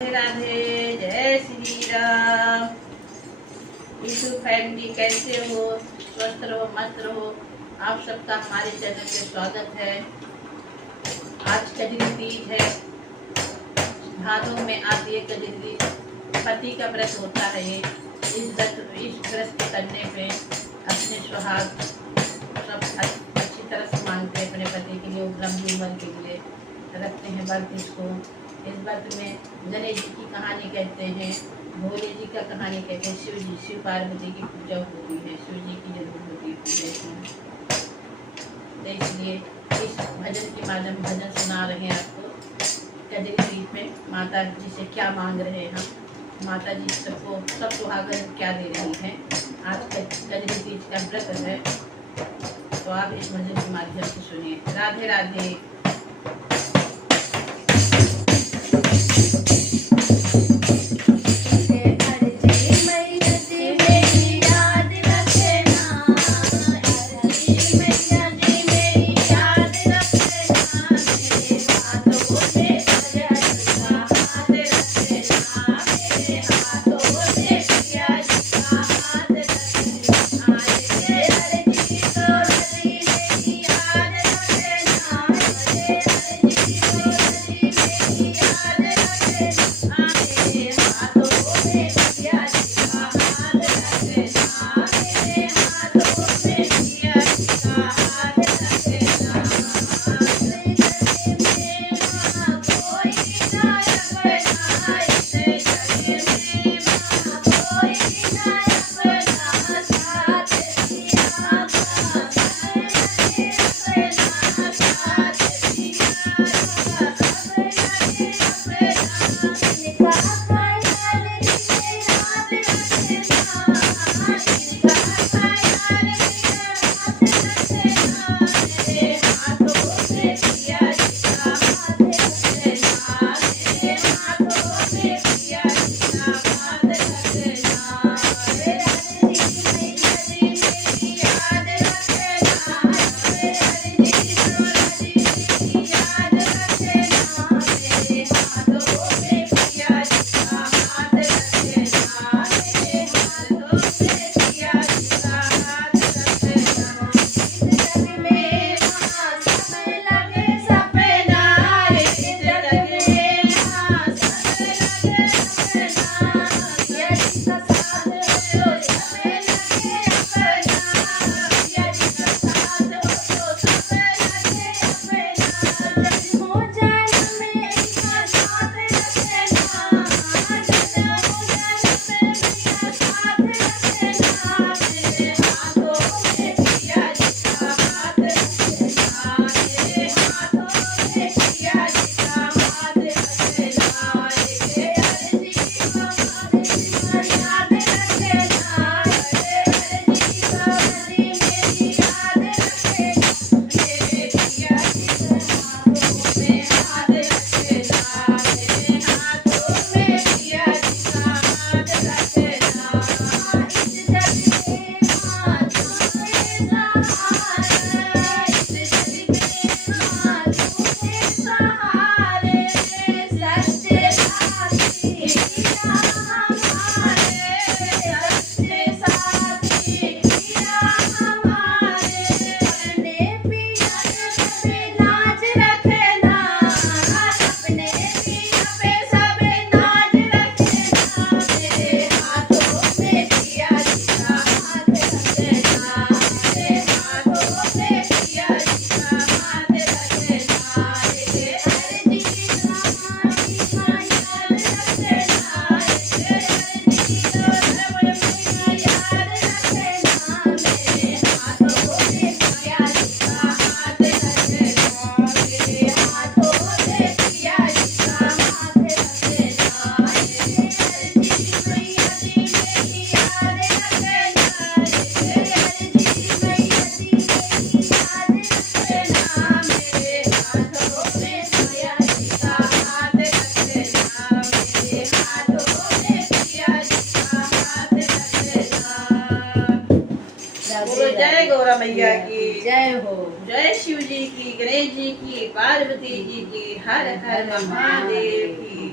राधे, जय श्री राम। यीशु फैमिली कैसे हो? स्वस्थ रहो, मस्त रहो। आप सबका हमारे चैनल पे स्वागत है। आज कजरी तीज है। भादों में आती है कजरी। पति का व्रत होता है ये। इस व्रत करने पे अपने सुहाग सब अच्छी तरह से मांगते हैं। अपने पति के लिए, लंबी उम्र के लिए रखते हैं व्रत इसको। इस व्रत में गणेश जी की कहानी कहते हैं, भोले जी का कहानी कहते हैं, शिव पार्वती की पूजा होती है, शिव जी की जरूर होती है पूजा इसमें। तो इसलिए इस भजन के माध्यम भजन सुना रहे हैं आपको। कजरी तीज में माता जी से क्या मांग रहे हैं हम, माता जी सबको सब सुहागन क्या दे रही हैं। आज कजरी तीज का व्रत है, तो आप इस भजन के माध्यम से सुनिए। राधे राधे। जय गौरा मैया की जय हो। जय शिव जी की, गणेश जी की, पार्वती जी की, हर हर महादेव की।